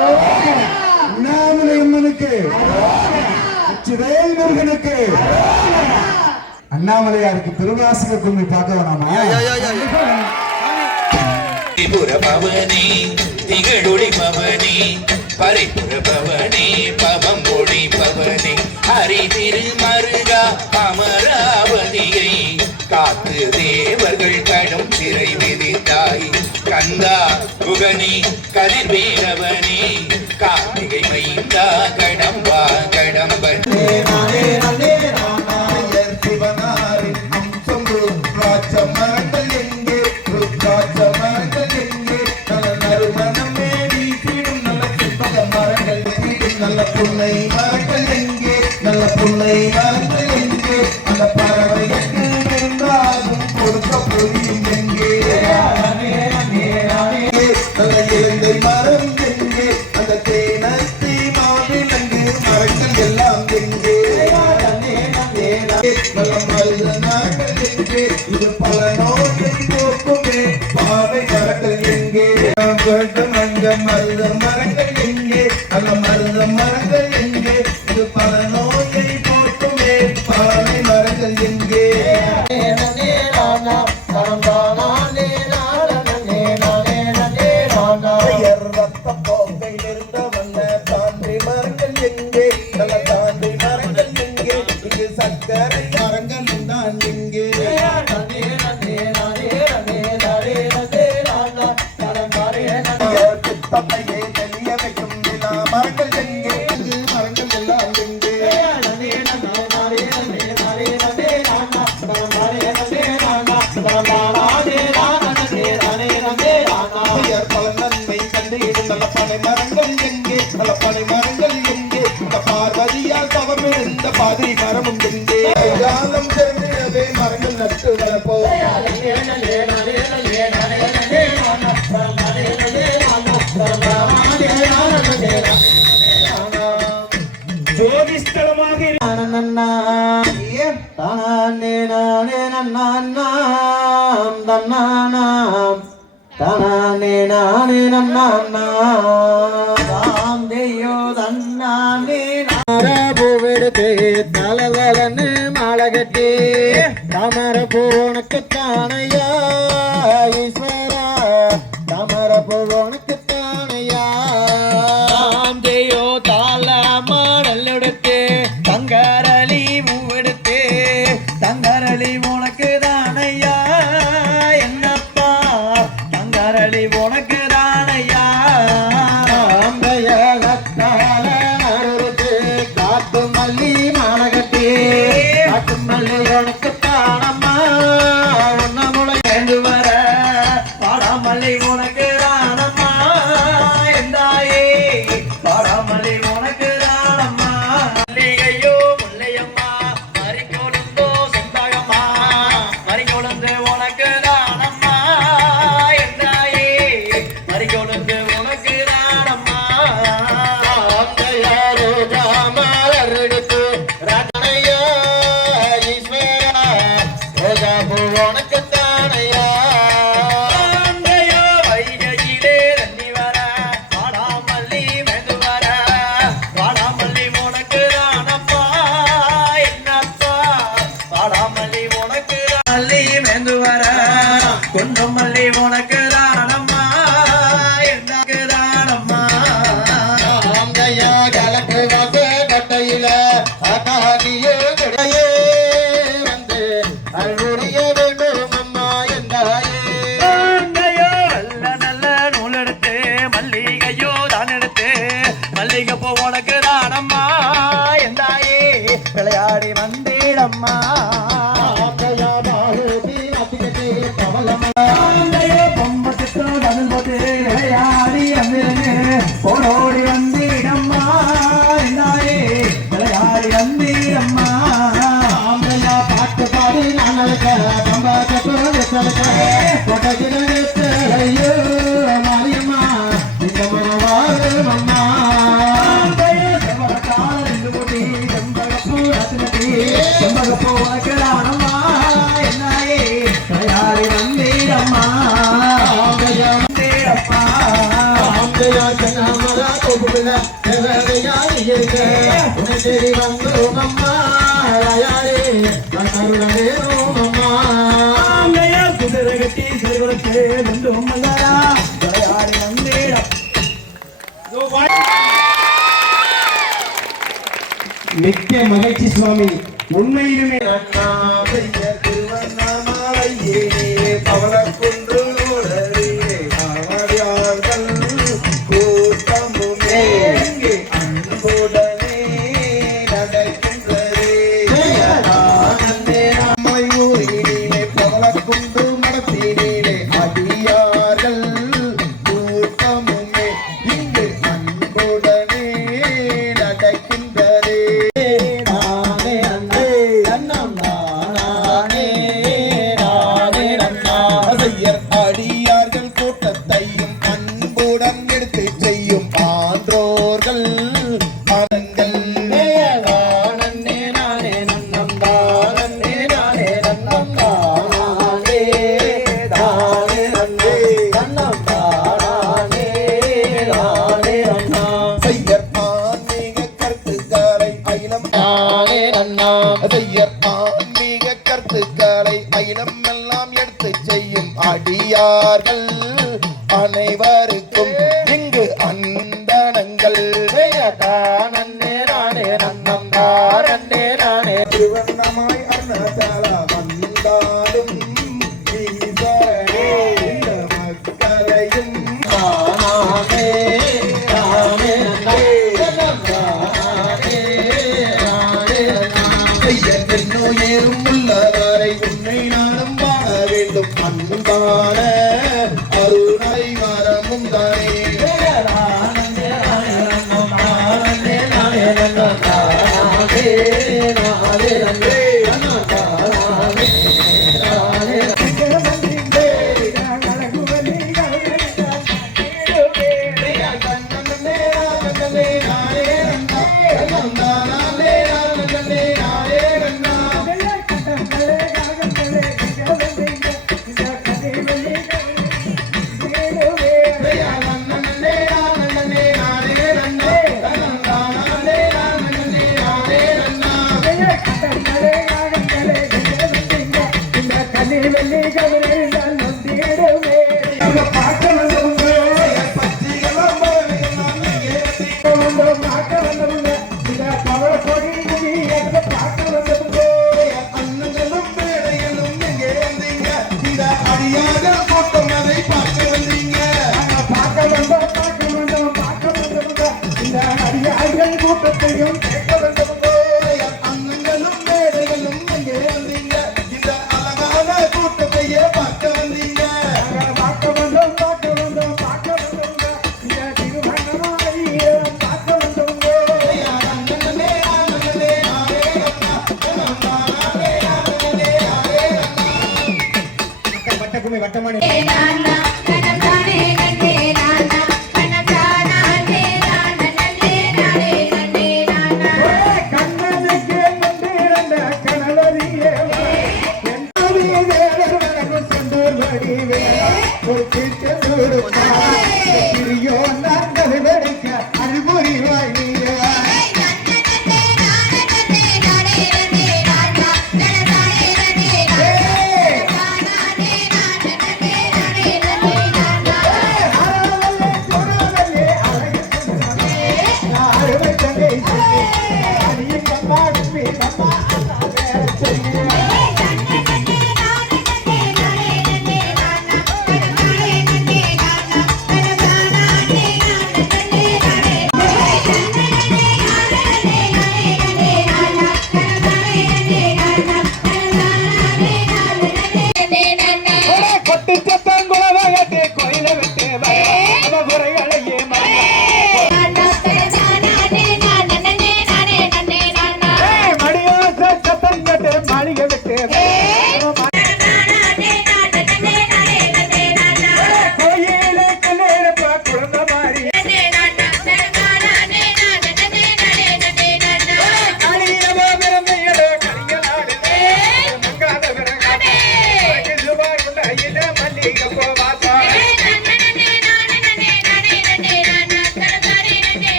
அண்ணாமலை அம்மனுக்கு, முருகனுக்கு, அண்ணாமலையாருக்கு திருவாசக கும்மி பார்க்க வேணாமா? பவனி திகழொளி பவனி பரிபுர பவனி பவம் ஒளி பவனி ஹரி திருமருகா அமராவதியை காத்து தேவர்கள் கடும் சிறை விதித்தாய் கந்தா குகனி கதிர்வேலவனி கார்த்திகை மைந்தா கடம்பா கடம்பன் நல்ல புன்னை மரங்கள் எங்கே, நல்ல புன்னை மரங்கள் எங்கே, அந்த பறவைக்கு இருந்தாலும் கொடுக்க பொழியும் எங்கே, நல்ல இலங்கை மரம் எங்கே, அந்த தேனத்தி மாவிலங்கு மரங்கள் எல்லாம் எங்கே, நல்ல மருத நாட்கள் எங்கே, இது பல நோயை போக்குமே பாவை மரங்கள் எங்கே, மஞ்ச மருத மரங்கள் எங்கே, நல்ல மருத மரங்கள் எங்கே, இது பல நோயை போக்குமே பாவை மரங்கள் எங்கே, ரத்த போக்கையில் இருந்த வண்ண தாண்டி மரங்கள் எங்கே, நல்ல தாண்டி மரங்கள் எங்கே, இங்கு சக்கரை மரங்கள் தான் எங்கே, தந்தையே தெரிய வைக்கும் விழா மரங்கள் எங்கே, மரங்கள் எல்லாம் எங்கே, பல நன்மை கண்டிடும் நல்ல பனை மரங்கள் எங்கே, நல்ல பனை மரங்கள் எங்கே, இந்த பார்வதியால் தவம் இருந்த பாதிரி மரமும் எங்கே, காலம் தெரிந்திடவே மரங்கள் நட்டு வரப்போ ஜோதிஸ்தலமாக தலவலன்னு மாலை கட்டி தாமர பூவனுக்கு தானையா ஈஸ்வரா தாமர பூவனுக்கு தானையா தேயோ தாள மாடல் எடுத்து தங்கரளி மூவெடுத்து தங்கரளி உனக்கு தானையா என்னப்பா தங்கரளி உனக்கு தானையா காட்டு மல்லி மாலை கட்டி காட்டு மல்லி உனக்கு தானம்மா ஒன்ன முளை வேண்டு வர பாடாமல்லி உனக்கு தானம்மா எந்தாயே பாடாமல்லி உனக்கு தானம்மா மல்லிகையோ முல்லையம்மா மறிக்கொழுந்தோ சொந்தகம்மா மறிக்கொழுந்து உனக்கு தானம்மா எந்தாயே மறிக்கொழுந்து உனக்கு தானம்மா உனக்கு தானையா வைகையிலே தண்ணி வர வாடாமல்லி மெது வர வாடாமல்லி உனக்கு தானப்பா என்னப்பா வாடாமல்லி உனக்கு மல்லி மெது வர கொண்டு மல்லி உனக்கு தானம்மா எனக்கு தானம்மா கலக்கு வாச கட்டையில அகாதியே கிடையே வந்து அருடைய வேண்டும் அம்மா என்றாயே நல்ல நல்ல நூல் எடுத்து மல்லிகையோ தான் எடுத்து மல்லிகை போ உனக்கு தானம்மா என்றாயே விளையாடி வந்தேடம்மா விளையாடி போடோடி வந்தீடம்மா என்றாயே விளையாடி வந்தீடம்மா பாட்டு பாடி நான் மாரியம்மா இந்த மனவாரம்மா செம்பகப்பூ வைக்கிறானம்மா என்னாயே விளையாடி வந்தீடம்மா வந்தீடப்பா தேடி வந்தோம் அம்மா யாரே கருணவேணும் அம்மா அங்கையா குதிரை கட்டி சிறுவரத்தே வந்தோம் மங்காரா யாரே வந்தேடா மிக்க மகிழ்ச்சி சுவாமி உண்மையிலுமே திருவண்ணாமலையே பவளக்குன்று கூட்டமுமே அன்புடனே நடக்கின்றதே மயூரிலே பவளக்குன்று மடத்தினிலே அடியார்கள் கூட்டமுமே இங்கு அன்புடனே நடக்கின்றதே அடியார்கள் கூட்டத்தையும் அன்புடன் எடுத்து செய்யும் ஆன்றோர்கள் அவங்கள் கருத்துக்களை அகிலம் எல்லாம் எடுத்து செய்யும் அடியார்கள் அனைவருக்கும் இங்கு அந்தனங்கள் திருவண்ணமாய் அருணாச்சலா வந்தாலும் ஈஸ்வரனே இந்த மக்களையும் ஏறும் உள்ளவரை உன்னை நானும் வாழ வேண்டும் அன்பான அருணை வரமும் தானே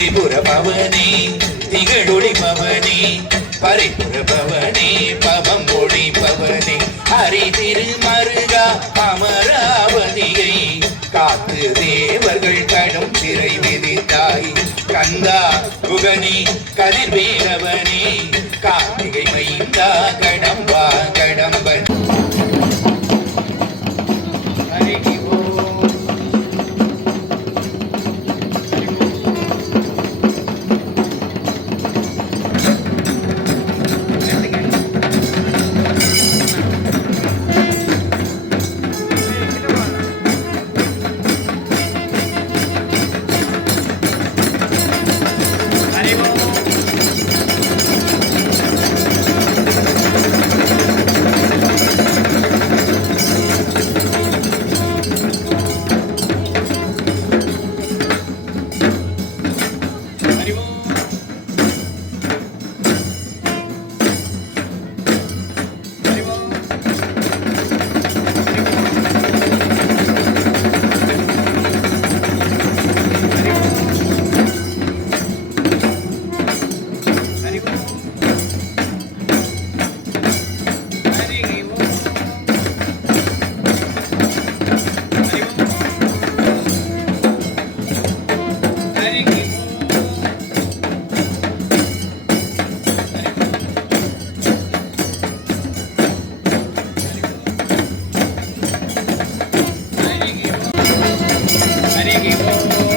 திரிபுர பவனே திகழொளி பவனே பரிபுர பவனே பவம் ஒளி பவனே ஹரி திருமருகா அமராவதியை காத்து தேவர்கள் கடும் சிறை விதித்தாய் கந்தா குகனி கதிர்வேலவனே கார்த்திகை மைந்தா கடம்பா கடம்பன் Hare